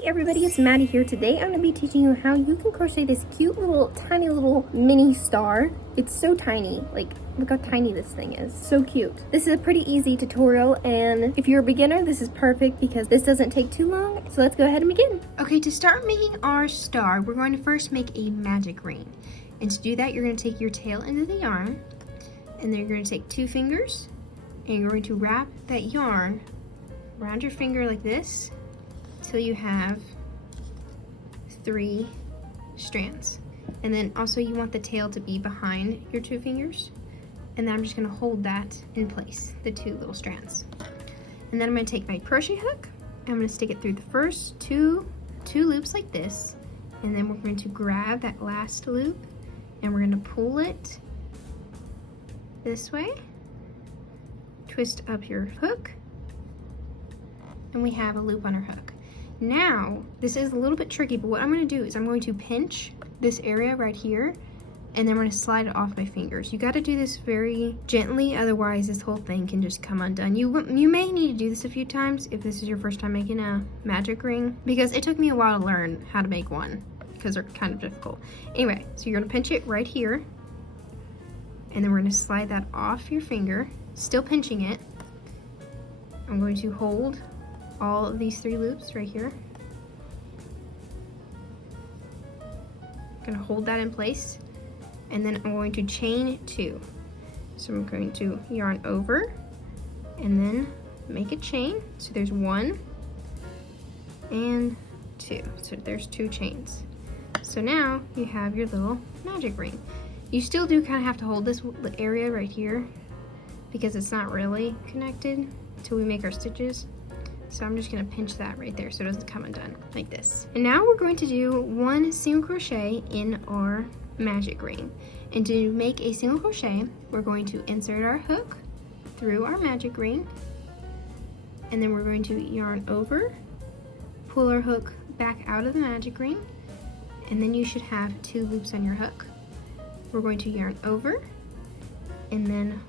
Hey everybody, it's Maddie here. Today I'm going to be teaching you how you can crochet this cute little tiny little mini star. It's so tiny, like look how tiny this thing is, so cute. This is a pretty easy tutorial, and if you're a beginner this is perfect because this doesn't take too long. So let's go ahead and begin. Okay, to start making our star, we're going to first make a magic ring. And to do that, you're going to take your tail into the yarn, and then you're going to take 2 fingers and you're going to wrap that yarn around your finger like this till you have 3 strands. And then also you want the tail to be behind your 2 fingers. And then I'm just gonna hold that in place, the 2 little strands. And then I'm gonna take my crochet hook, and I'm gonna stick it through the first two loops like this. And then we're going to grab that last loop and we're gonna pull it this way, twist up your hook, and we have a loop on our hook. Now, this is a little bit tricky, but what I'm going to do is I'm going to pinch this area right here, and then I'm going to slide it off my fingers. You got to do this very gently, otherwise this whole thing can just come undone. You may need to do this a few times if this is your first time making a magic ring, because it took me a while to learn how to make one, because they're kind of difficult. Anyway, so you're going to pinch it right here, and then we're going to slide that off your finger, still pinching it. I'm going to hold all of these 3 loops right here. I'm gonna hold that in place, and then I'm going to chain 2. So I'm going to yarn over and then make a chain. So there's 1 and 2. So there's 2 chains. So now you have your little magic ring. You still do kind of have to hold this area right here because it's not really connected until we make our stitches. So I'm just gonna pinch that right there so it doesn't come undone, like this. And now we're going to do 1 single crochet in our magic ring. And to make a single crochet, we're going to insert our hook through our magic ring, and then we're going to yarn over, pull our hook back out of the magic ring, and then you should have 2 loops on your hook. We're going to yarn over, and then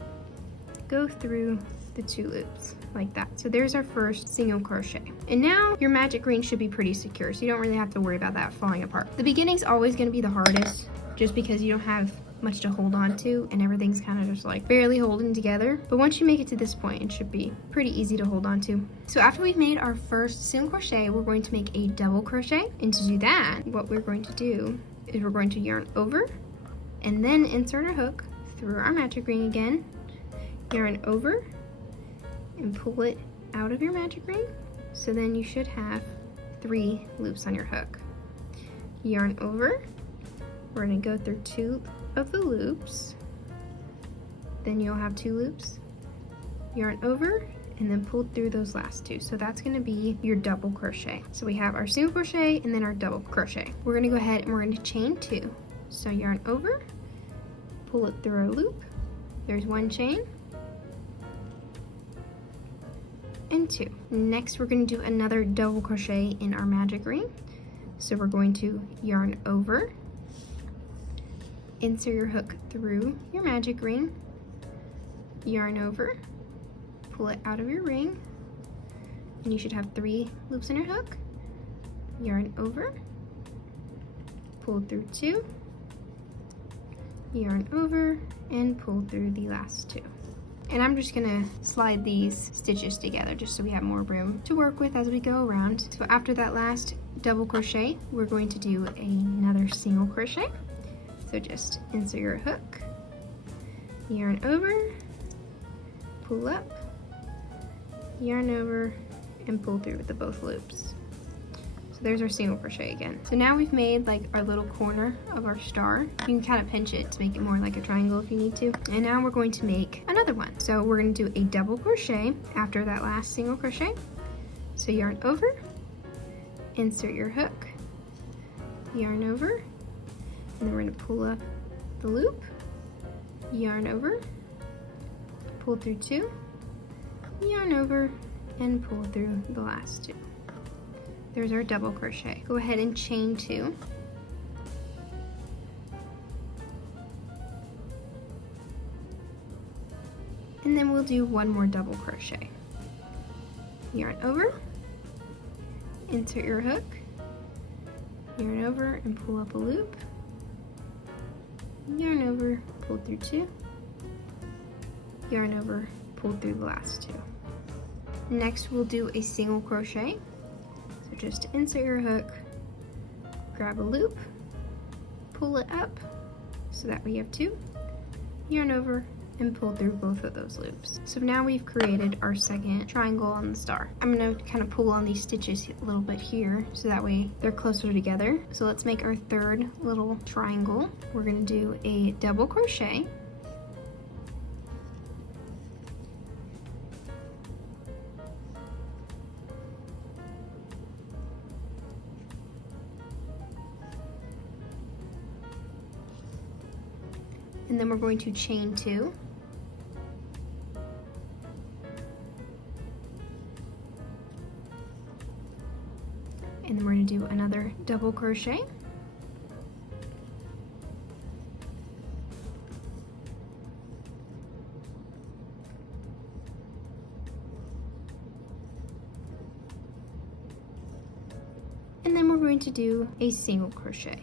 go through the 2 loops like that. So there's our first single crochet. And now your magic ring should be pretty secure, so you don't really have to worry about that falling apart. The beginning's always going to be the hardest just because you don't have much to hold on to and everything's kind of just like barely holding together. But once you make it to this point, it should be pretty easy to hold on to. So after we've made our first single crochet, we're going to make a double crochet. And to do that, what we're going to do is we're going to yarn over and then insert our hook through our magic ring again, yarn over, and pull it out of your magic ring. So then you should have 3 loops on your hook. Yarn over, we're going to go through 2 of the loops, then you'll have 2 loops, yarn over, and then pull through those last 2. So that's going to be your double crochet. So we have our single crochet and then our double crochet. We're going to go ahead and we're going to chain 2. So yarn over, pull it through our loop, there's 1 chain, and 2. Next we're going to do another double crochet in our magic ring. So we're going to yarn over, insert your hook through your magic ring, yarn over, pull it out of your ring, and you should have 3 loops in your hook, yarn over, pull through 2, yarn over, and pull through the last 2. And I'm just gonna slide these stitches together just so we have more room to work with as we go around. So after that last double crochet, we're going to do another single crochet. So just insert your hook, yarn over, pull up, yarn over, and pull through the both loops. So there's our single crochet again. So now we've made like our little corner of our star. You can kind of pinch it to make it more like a triangle if you need to. And now we're going to make another one. So we're going to do a double crochet after that last single crochet. So yarn over, insert your hook, yarn over, and then we're going to pull up the loop, yarn over, pull through 2, yarn over, and pull through the last 2. There's our double crochet. Go ahead and chain 2. And then we'll do 1 more double crochet. Yarn over, insert your hook, yarn over and pull up a loop, yarn over, pull through 2, yarn over, pull through the last 2. Next we'll do a single crochet. So just insert your hook, grab a loop, pull it up, so that way you have 2, yarn over, and pull through both of those loops. So now we've created our second triangle on the star. I'm gonna kind of pull on these stitches a little bit here, so that way they're closer together. So let's make our third little triangle. We're gonna do a double crochet. And then we're going to chain 2. And then we're going to do another double crochet. And then we're going to do a single crochet.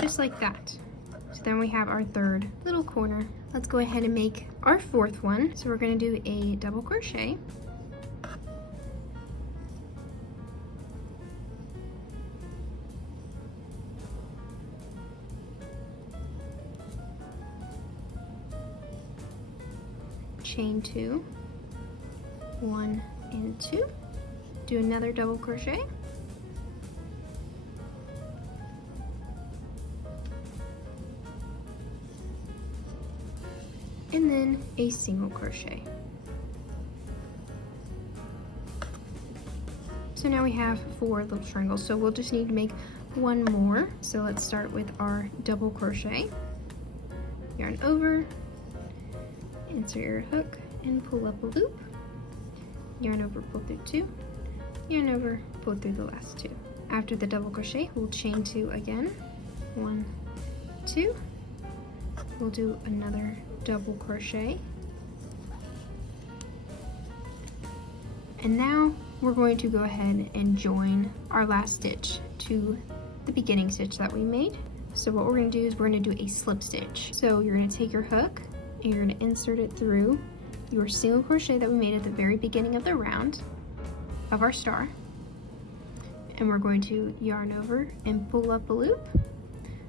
Just like that. So then we have our third little corner. Let's go ahead and make our fourth one. So we're going to do a double crochet. Chain 2, 1 and 2. Do another double crochet. And then a single crochet. So now we have 4 little triangles, so we'll just need to make one more. So let's start with our double crochet. Yarn over, insert your hook and pull up a loop, yarn over, pull through 2, yarn over, pull through the last 2. After the double crochet, we'll chain 2 again, 1, 2. We'll do another double crochet, and now we're going to go ahead and join our last stitch to the beginning stitch that we made. So what we're going to do is we're going to do a slip stitch. So you're going to take your hook and you're going to insert it through your single crochet that we made at the very beginning of the round of our star, and we're going to yarn over and pull up a loop.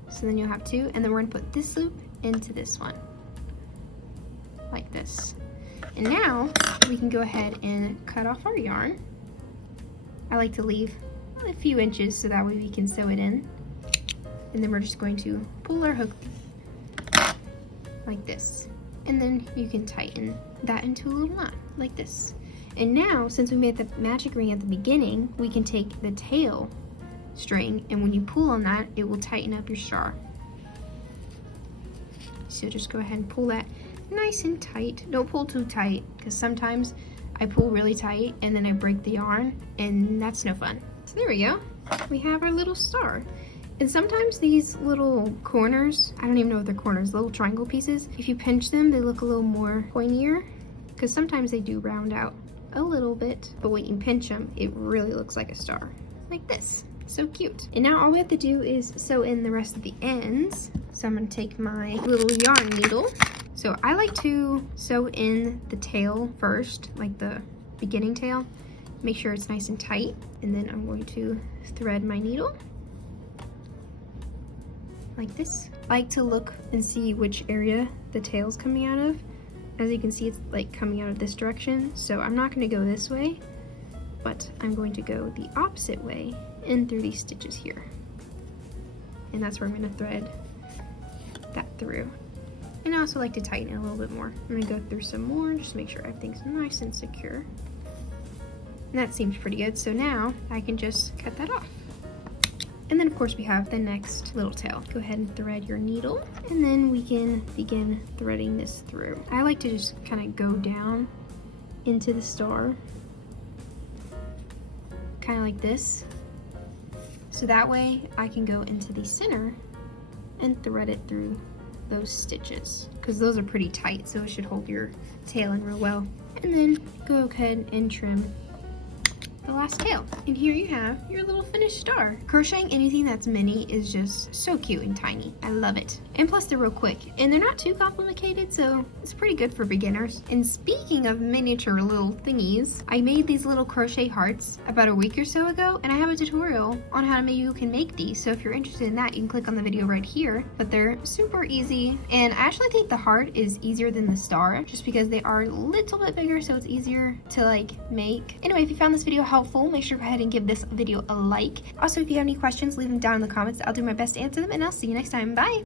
So then you'll have 2, and then we're going to put this loop into this one like this. And now we can go ahead and cut off our yarn. I like to leave a few inches so that way we can sew it in. And then we're just going to pull our hook like this. And then you can tighten that into a little knot like this. And now, since we made the magic ring at the beginning, we can take the tail string, and when you pull on that, it will tighten up your star. So just go ahead and pull that nice and tight. Don't pull too tight, because sometimes I pull really tight and then I break the yarn, and that's no fun. So there we go. We have our little star. And sometimes these little corners, I don't even know if they're corners, little triangle pieces, if you pinch them, they look a little more pointier, because sometimes they do round out a little bit, but when you pinch them, it really looks like a star, like this. So cute. And now all we have to do is sew in the rest of the ends. So I'm gonna take my little yarn needle. So I like to sew in the tail first, like the beginning tail. Make sure it's nice and tight. And then I'm going to thread my needle like this. I like to look and see which area the tail's coming out of. As you can see, it's like coming out of this direction. So I'm not gonna go this way, but I'm going to go the opposite way in through these stitches here. And that's where I'm gonna thread that through. And I also like to tighten it a little bit more. I'm gonna go through some more, just to make sure everything's nice and secure. And that seems pretty good. So now I can just cut that off. And then of course we have the next little tail. Go ahead and thread your needle, and then we can begin threading this through. I like to just kind of go down into the star, kind of like this. So that way I can go into the center and thread it through those stitches because those are pretty tight, so it should hold your tail in real well. And then go ahead and trim the last tail. And here you have your little finished star. Crocheting anything that's mini is just so cute and tiny. I love it. And plus they're real quick and they're not too complicated, so it's pretty good for beginners. And speaking of miniature little thingies, I made these little crochet hearts about a week or so ago, and I have a tutorial on how you can make these. So if you're interested in that, you can click on the video right here. But they're super easy, and I actually think the heart is easier than the star just because they are a little bit bigger, so it's easier to like make. Anyway, if you found this video helpful, make sure to go ahead and give this video a like. Also, if you have any questions, leave them down in the comments. I'll do my best to answer them, and I'll see you next time. Bye!